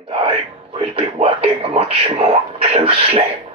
and I will be working much more closely.